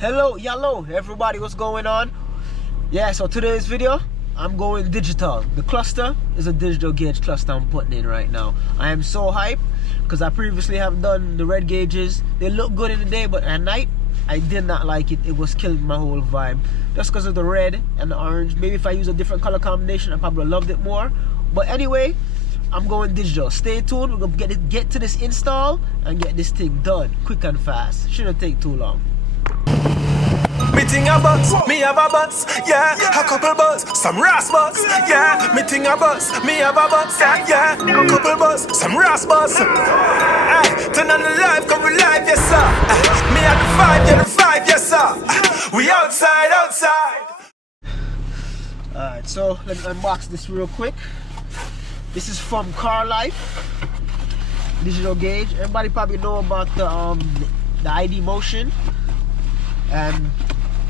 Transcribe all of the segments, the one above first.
Hello, yellow, everybody, what's going on? Yeah, so today's video, I'm going digital. The cluster is a digital gauge cluster I'm putting in right now. I am so hyped because I previously have done the red gauges. They look good in the day, but at night, I did not like it. It was killing my whole vibe. Just because of the red and the orange. Maybe if I use a different color combination, I probably loved it more. But anyway, I'm going digital. Stay tuned. We're going to get to this install and get this thing done quick and fast. Shouldn't take too long. Me think a bus, me have a bus, yeah. A couple bus, some ras bus, yeah. Me think a bus, me have a bus, yeah. A couple bus, some ras bus. Ay, turn on the live, come we live, yes sir. Me at the 5, yeah the 5, yes sir. We outside. Alright, so let me unbox this real quick. This is from Car Life digital gauge. Everybody probably know about the ID Motion. And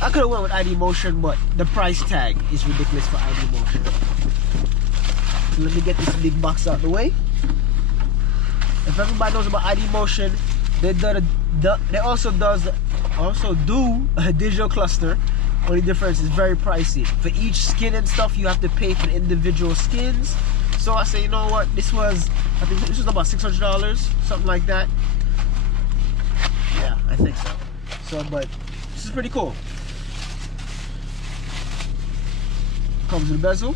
I could have went with ID Motion, but the price tag is ridiculous for ID Motion. So let me get this big box out of the way. If everybody knows about ID Motion, they also do a digital cluster. Only difference is very pricey. For each skin and stuff, you have to pay for the individual skins. So I say, you know what? I think this was about $600, something like that. Yeah, I think so. But this is pretty cool. Comes with a bezel.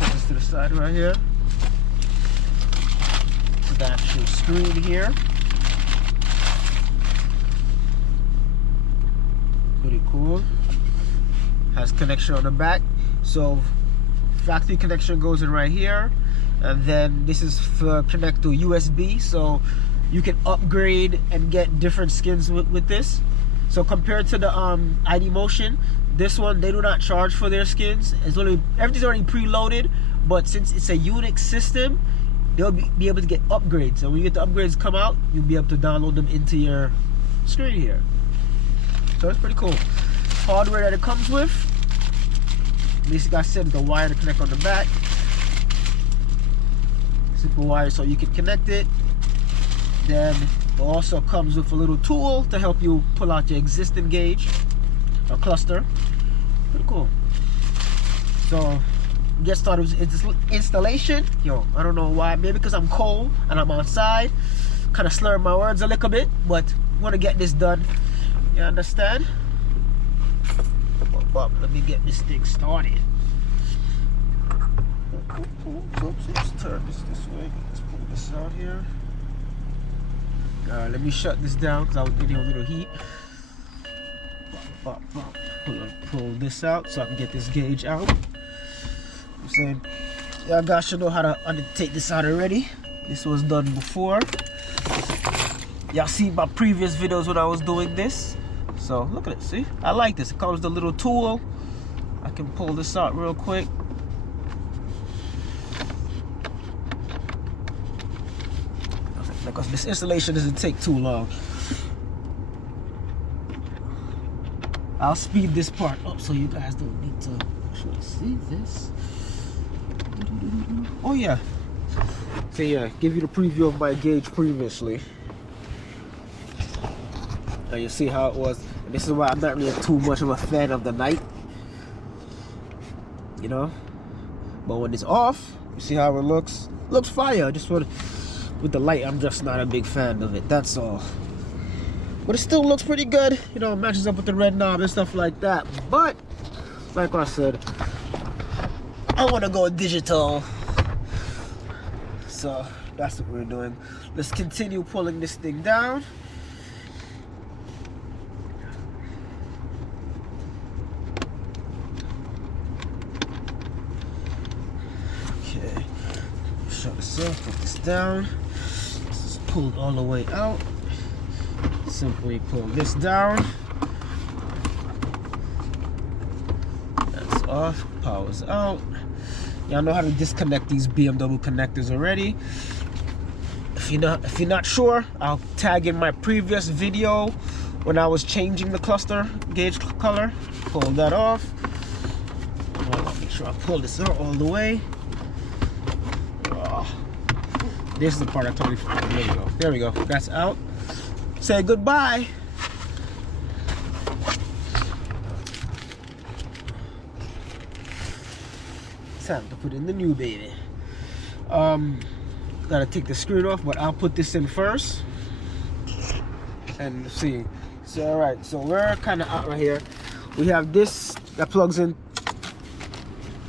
Put this to the side right here. This is the actual screen here. Pretty cool. Has connection on the back. So factory connection goes in right here. And then this is for connect to USB. So you can upgrade and get different skins with this. So compared to the ID Motion, this one they do not charge for their skins. Everything's already preloaded, but since it's a Unix system, they'll be able to get upgrades. So when you get the upgrades come out, you'll be able to download them into your screen here. So it's pretty cool. Hardware that it comes with. This, like I said, the wire to connect on the back. Simple wire so you can connect it. Then it also comes with a little tool to help you pull out your existing gauge or cluster. Pretty cool. So get started with installation. Yo, I don't know why. Maybe because I'm cold and I'm outside, kind of slurring my words a little bit, but I want to get this done. You understand? Let me get this thing started. Oops, let's turn this way. Let's pull this out here. Let me shut this down because I was getting a little heat. Pull this out so I can get this gauge out. I'm saying, y'all guys should know how to take this out already. This was done before. Y'all seen my previous videos when I was doing this. So look at it, see? I like this. It comes with a little tool. I can pull this out real quick. Because this installation doesn't take too long. I'll speed this part up so you guys don't need to actually see this. Oh yeah. So yeah, give you the preview of my gauge previously. Now you see how it was. And this is why I'm not really too much of a fan of the night. You know? But when it's off, you see how it looks? Looks fire. Just want to, with the light, I'm just not a big fan of it, that's all. But it still looks pretty good, you know, it matches up with the red knob and stuff like that. But like I said, I want to go digital, so that's what we're doing. Let's continue pulling this thing down. Okay, shut this off, put this down. Pulled all the way out. Simply pull this down. That's off. Power's out. Y'all know how to disconnect these BMW connectors already. If you're not sure, I'll tag in my previous video when I was changing the cluster gauge color. Pull that off. Make sure I pull this out all the way. This is the part I totally forgot. There we go. There we go. That's out. Say goodbye. time to put in the new baby. Gotta take the screen off, but I'll put this in first and see. So all right, so we're kind of out right here. We have this that plugs in,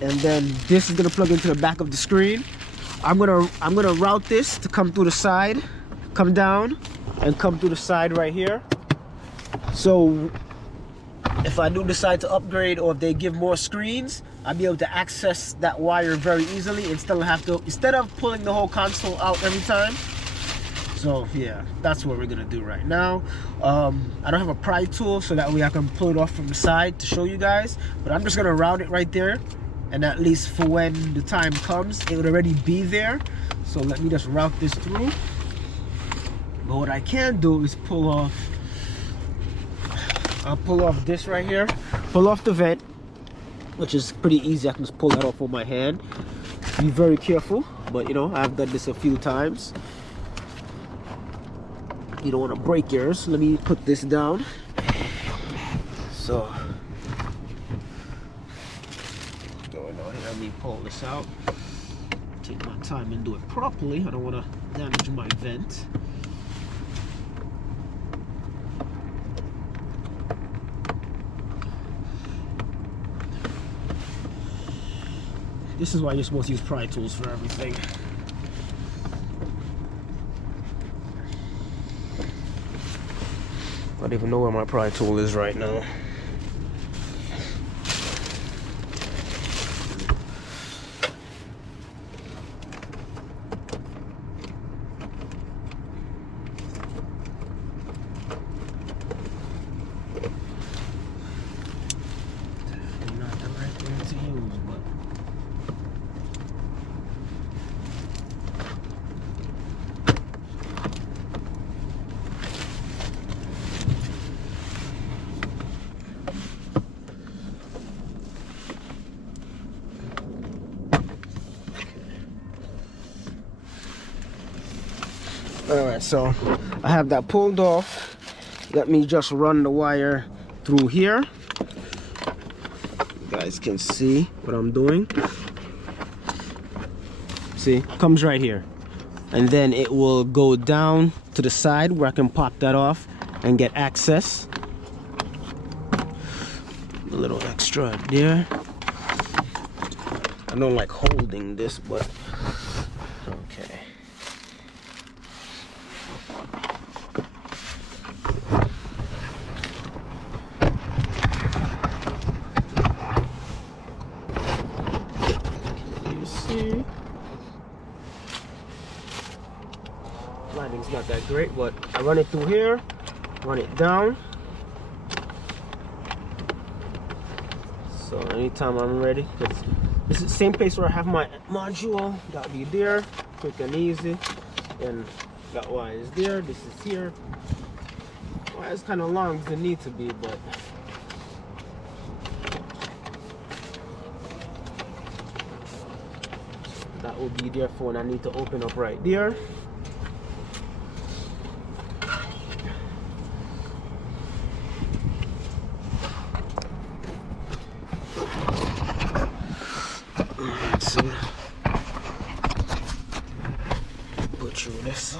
and then this is gonna plug into the back of the screen. I'm gonna route this to come through the side, come down, and come through the side right here. So if I do decide to upgrade, or if they give more screens, I'll be able to access that wire very easily instead of pulling the whole console out every time. So yeah, that's what we're gonna do right now. I don't have a pry tool, so that way I can pull it off from the side to show you guys, but I'm just gonna route it right there, and at least for when the time comes, it would already be there. So let me just route this through. But what I can do is I'll pull off this right here, pull off the vent, which is pretty easy. I can just pull that off with my hand. Be very careful, but you know, I've done this a few times. You don't want to break yours. Let me put this down. So going on here, let me pull this out. Take my time and do it properly. I don't want to damage my vent. This is why you're supposed to use pry tools for everything. I don't even know where my pry tool is right now. Not the right way to use, but alright, so I have that pulled off. Let me just run the wire through here. You guys can see what I'm doing. See, comes right here. And then it will go down to the side where I can pop that off and get access. A little extra there. I don't like holding this, but okay. Lighting's not that great, but I run it through here, run it down. So anytime I'm ready, this is the same place where I have my module. That'll be there, quick and easy. And that wire is there. This is here. Well, it's kind of long, it doesn't need to be, but that will be there for when I need to open up right there. Let's see. Put through this.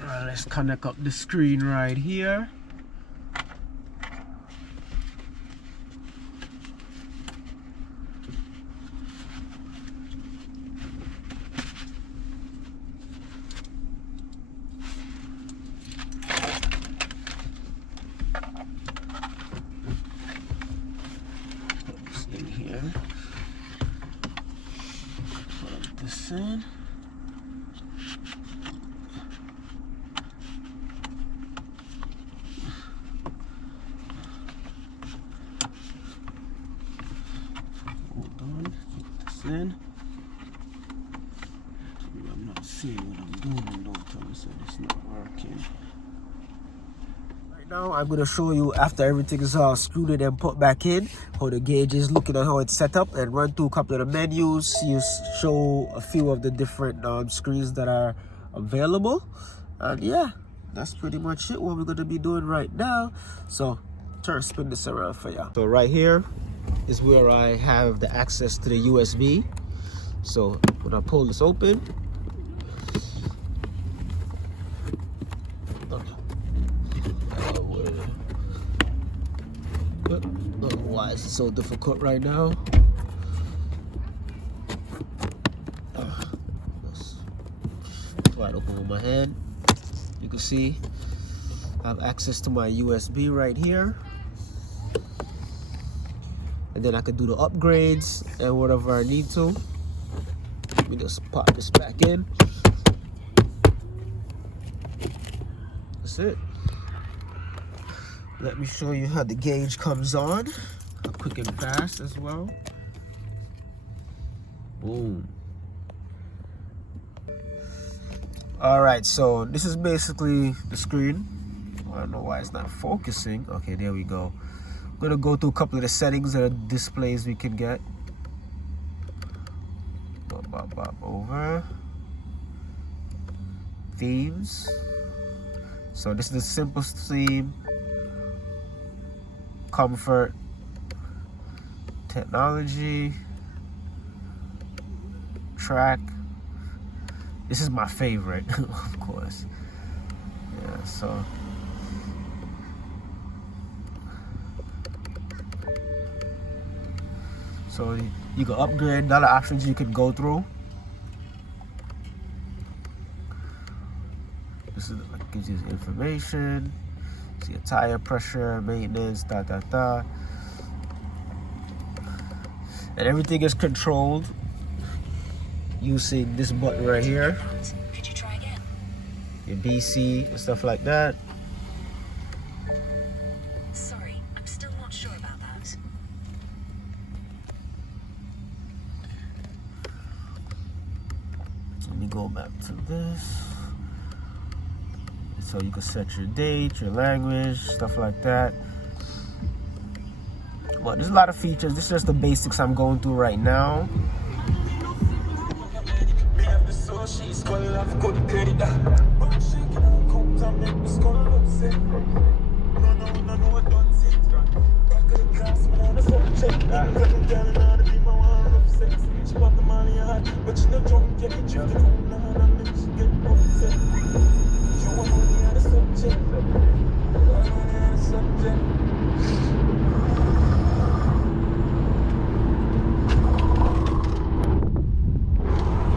Alright, let's connect up the screen right here. Plug this in. Hold on, put this in. I'm not seeing what I'm doing though, so it's not working. Now I'm going to show you after everything is all screwed in and put back in how the gauge is looking at how it's set up, and run through a couple of the menus. You show a few of the different screens that are available, and yeah, that's pretty much it what we're going to be doing right now. So spin this around for you. So right here is where I have the access to the USB. So when I pull this open, why is it so difficult right now? Wide open with my hand. You can see I have access to my USB right here. And then I can do the upgrades and whatever I need to. Let me just pop this back in. That's it. Let me show you how the gauge comes on. Quick and fast as well. Boom. All right, so this is basically the screen. I don't know why it's not focusing. Okay, there we go. I'm gonna go through a couple of the settings that are displays we can get. Over. Themes. So this is the simplest theme. Comfort. Technology. Track. This is my favorite, of course. Yeah, so. So you can upgrade, another options you can go through. This is like gives you information. See your tire pressure, maintenance, And everything is controlled using this button right here. Could you try again? Your BC and stuff like that. Sorry, I'm still not sure about that. Let me go back to this. So you can set your date, your language, stuff like that. Well, there's a lot of features. This is just the basics I'm going through right now.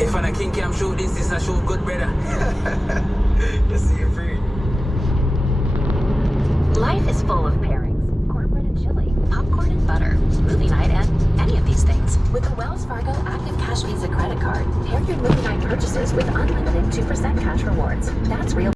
If I'm a king, I'm sure this is a show good, brother. You see it free. Life is full of pairings. Cornbread and chili, popcorn and butter, movie night, and any of these things. With the Wells Fargo Active Cash Visa credit card, pair your movie night purchases with unlimited 2% cash rewards. That's real.